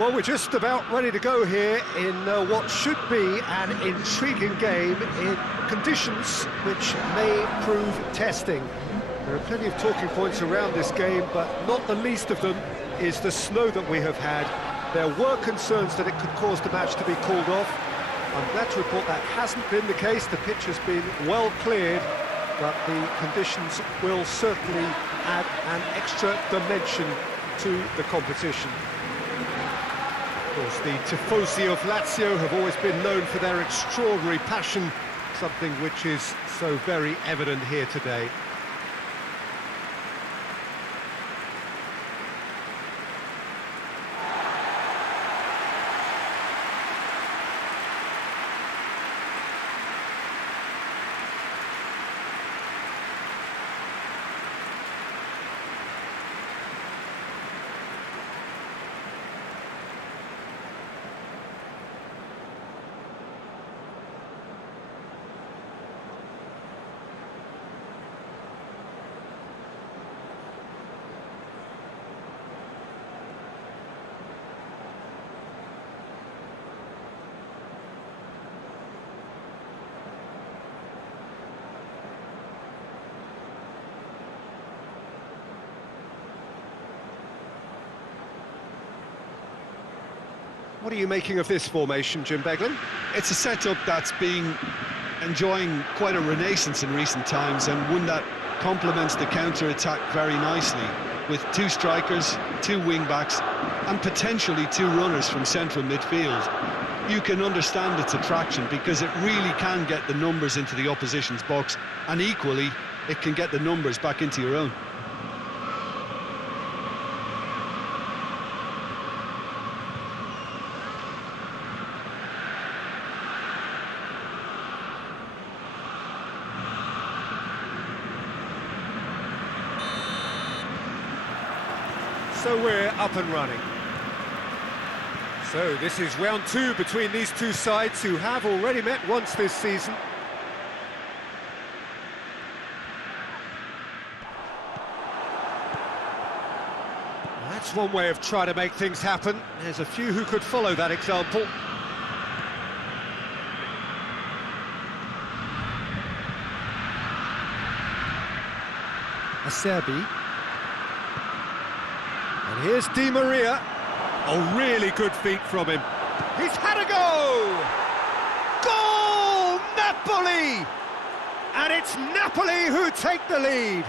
Well, we're just about ready to go here in what should be an intriguing game in conditions which may prove testing. There are plenty of talking points around this game, but not the least of them is the snow that we have had. There were concerns that it could cause the match to be called off. I'm glad to report that hasn't been the case. The pitch has been well cleared, but the conditions will certainly add an extra dimension to the competition. Of course, the tifosi of Lazio have always been known for their extraordinary passion, something which is so very evident here today. What are you making of this formation, Jim Beglin? It's a setup that's been enjoying quite a renaissance in recent times, and one that complements the counter-attack very nicely, with two strikers, two wing-backs, and potentially two runners from central midfield. You can understand its attraction because it really can get the numbers into the opposition's box, and equally, it can get the numbers back into your own. So we're up and running. So this is round two between these two sides who have already met once this season. That's one way of trying to make things happen. There's a few who could follow that example. Acerbi. And here's Di Maria. Oh, really good feet from him. He's had a go! Goal! Napoli! And it's Napoli who take the lead.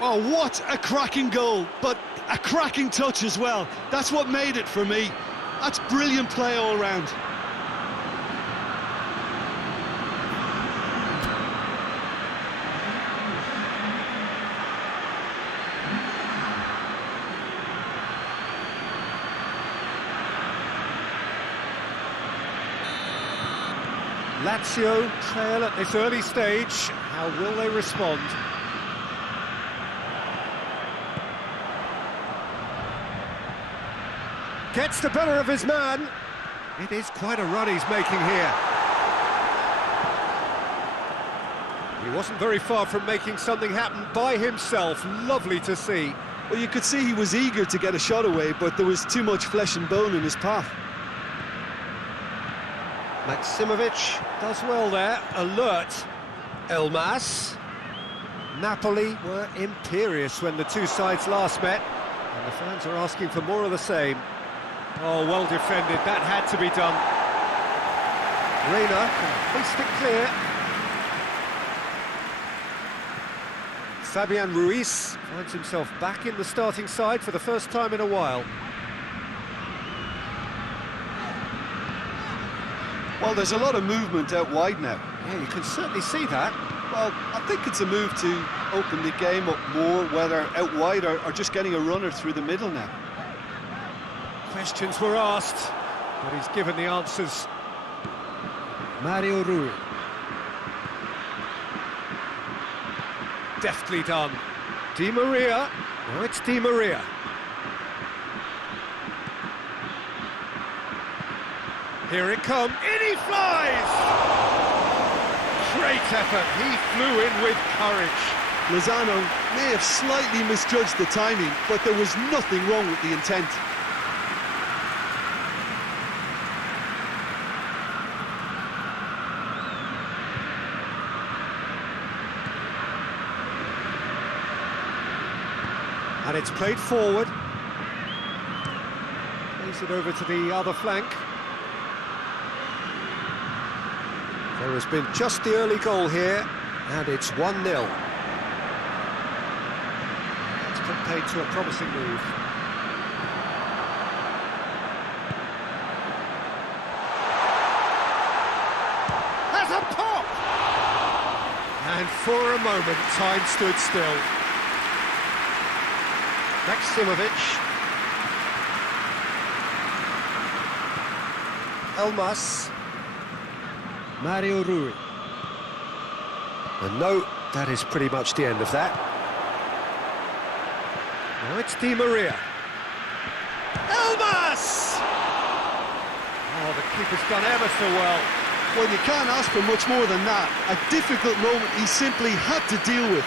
Oh, what a cracking goal, but a cracking touch as well. That's what made it for me. That's brilliant play all round. Lazio trail at this early stage. How will they respond? Gets the better of his man. It is quite a run he's making here. He wasn't very far from making something happen by himself. Lovely to see. Well, you could see he was eager to get a shot away, but there was too much flesh and bone in his path. Maximovic does well there, alert. Elmas. Napoli were imperious when the two sides last met, and the fans are asking for more of the same. Oh, well defended, that had to be done. Reina can hoist it clear. Fabian Ruiz finds himself back in the starting side for the first time in a while. Well, there's a lot of movement out wide now. Yeah, you can certainly see that. Well, I think it's a move to open the game up more, whether out wide or just getting a runner through the middle now. Questions were asked, but he's given the answers. Mario Rui. Deftly done. Di Maria. Now it's Di Maria. Here it comes. In he flies! Great effort. He flew in with courage. Lozano may have slightly misjudged the timing, but there was nothing wrong with the intent. And it's played forward. Plays it over to the other flank. There has been just the early goal here, and it's 1-0. It's compared to a promising move. Has a pop! And for a moment, time stood still. Maximovic. Elmas. Mario Rui. And no, that is pretty much the end of that. Now it's Di Maria. Elmas! Oh, the keeper's done ever so well. Well, you can't ask for much more than that. A difficult moment he simply had to deal with.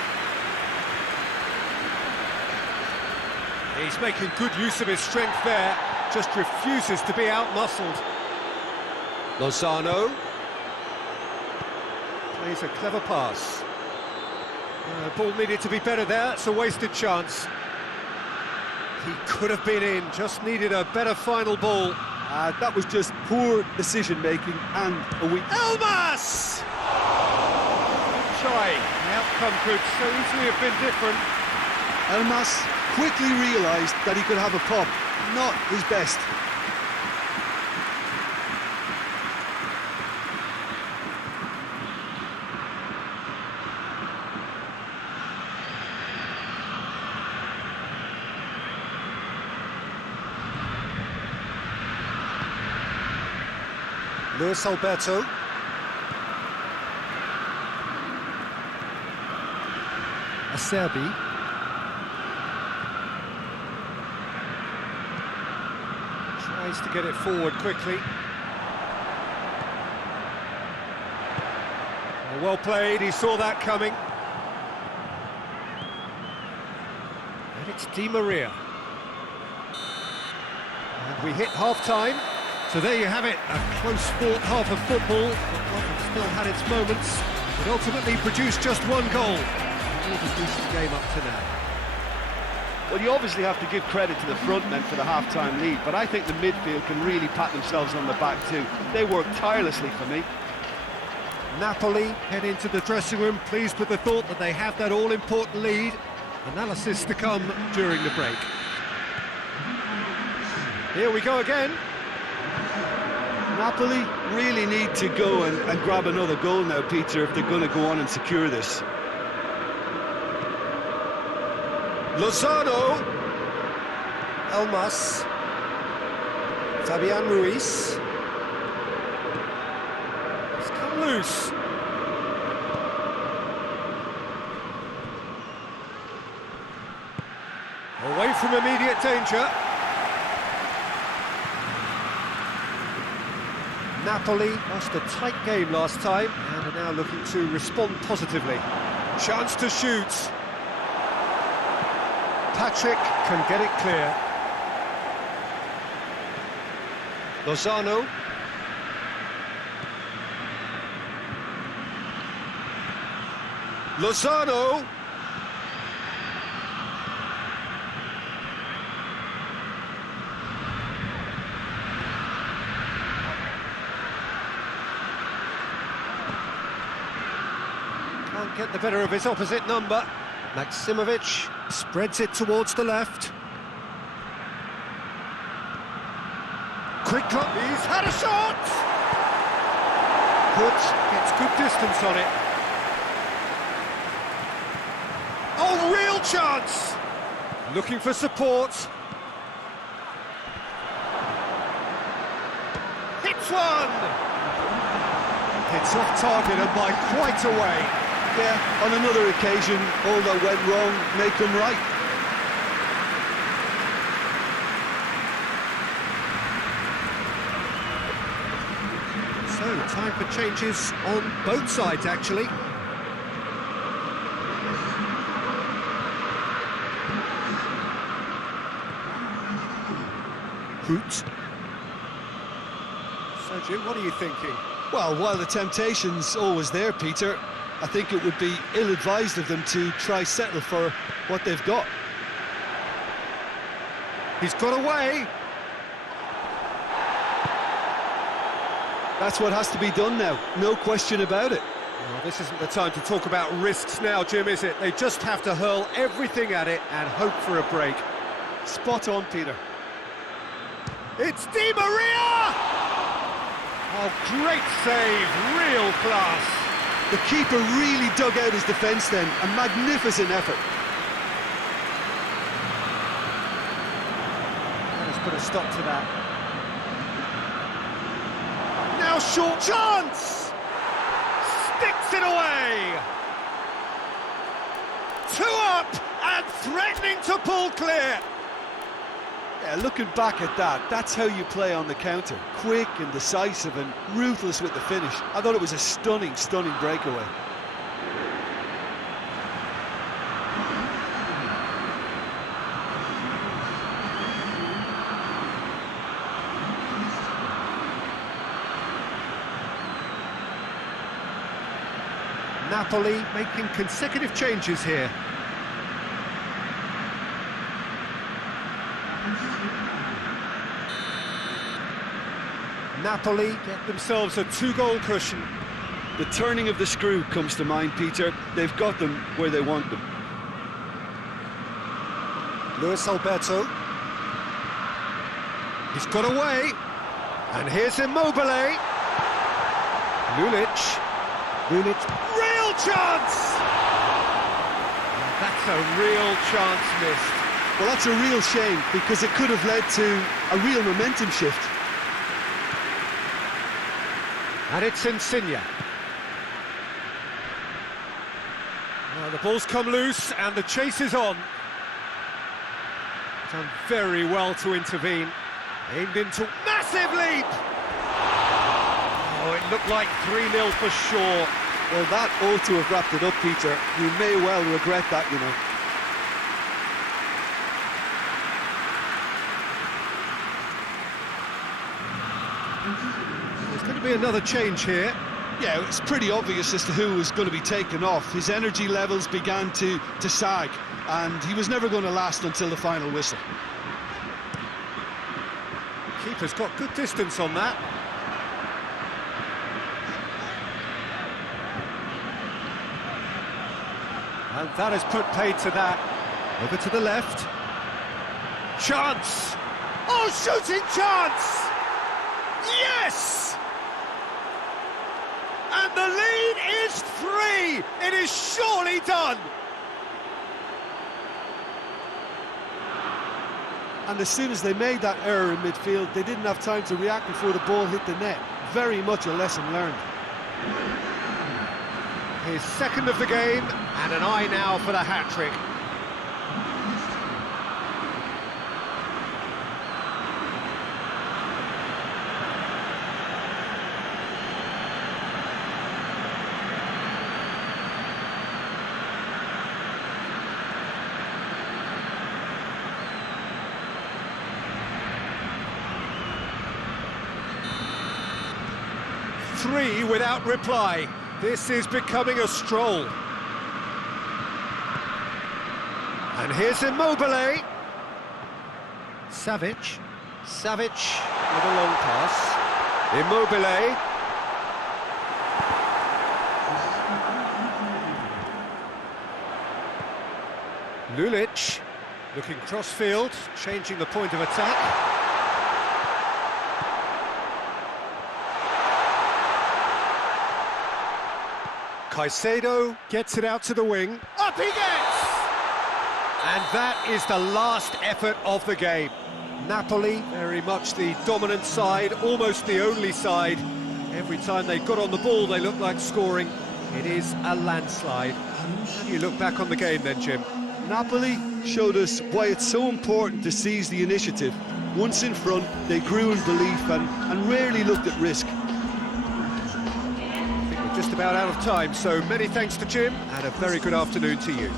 He's making good use of his strength there, just refuses to be out-muscled. Lozano. Plays a clever pass. Ball needed to be better there, it's a wasted chance. He could have been in, just needed a better final ball. That was just poor decision-making and a weak... Elmas! Try. The outcome could so easily have been different. Elmas quickly realised that he could have a pop, not his best. Luis Alberto. Acerbi. Tries to get it forward quickly. Well played, he saw that coming. And it's Di Maria. And we hit half-time. So there you have it, a close-fought half of football, but one that still had its moments. It ultimately produced just one goal. All the decent game up to now. Well, you obviously have to give credit to the front men for the half-time lead, but I think the midfield can really pat themselves on the back too. They worked tirelessly for me. Napoli head into the dressing room, pleased with the thought that they have that all-important lead. Analysis to come during the break. Here we go again. Napoli really need to go and grab another goal now, Peter, if they're going to go on and secure this. Lozano. Elmas. Fabian Ruiz. It's come loose. Away from immediate danger. Napoli lost a tight game last time and are now looking to respond positively. Chance to shoot. Patrick can get it clear. Lozano. Lozano. Can't get the better of his opposite number. Maximovic spreads it towards the left. Quick cut, he's had a shot! Good, gets good distance on it. Oh, real chance! Looking for support. Hits one! It's off target and by quite a way. Yeah, on another occasion, all that went wrong may come right. So, time for changes on both sides, actually. Hoot. So, Jim, what are you thinking? Well, while the temptation's always there, Peter, I think it would be ill-advised of them to try settle for what they've got. He's got away. That's what has to be done now, no question about it. Well, this isn't the time to talk about risks now, Jim, is it? They just have to hurl everything at it and hope for a break. Spot on, Peter. It's Di Maria! Oh, great save, real class. The keeper really dug out his defence then, a magnificent effort. Let's put a stop to that. Now short chance! Sticks it away! 2 up and threatening to pull clear. Yeah, looking back at that, that's how you play on the counter. Quick and decisive and ruthless with the finish. I thought it was a stunning, stunning breakaway. Napoli making consecutive changes here. Napoli get themselves a 2-goal cushion. The turning of the screw comes to mind, Peter. They've got them where they want them. Luis Alberto. He's got away. And here's Immobile. Lulic. Real chance! That's a real chance missed. Well, that's a real shame, because it could have led to a real momentum shift. And it's Insigne. Well, the ball's come loose and the chase is on. Done very well to intervene. Aimed into massive leap! Oh, it looked like 3-0 for sure. Well, that ought to have wrapped it up, Peter. You may well regret that, you know. There's going to be another change here. Yeah, it's pretty obvious as to who was going to be taken off. His energy levels began to sag, and he was never going to last until the final whistle. Keeper's got good distance on that. And that has put paid to that. Over to the left. Chance! Oh, shooting chance! Yes! And the lead is 3! It is surely done! And as soon as they made that error in midfield, they didn't have time to react before the ball hit the net. Very much a lesson learned. His second of the game, and an eye now for the hat-trick. Three without reply. This is becoming a stroll. And here's Immobile. Savic with a long pass. Immobile. Lulic looking cross-field, changing the point of attack. Caicedo gets it out to the wing. Up he gets! And that is the last effort of the game. Napoli, very much the dominant side, almost the only side. Every time they got on the ball, they looked like scoring. It is a landslide. How do you look back on the game then, Jim? Napoli showed us why it's so important to seize the initiative. Once in front, they grew in belief and rarely looked at risk. Just about out of time, so many thanks to Jim, and a very good afternoon to you.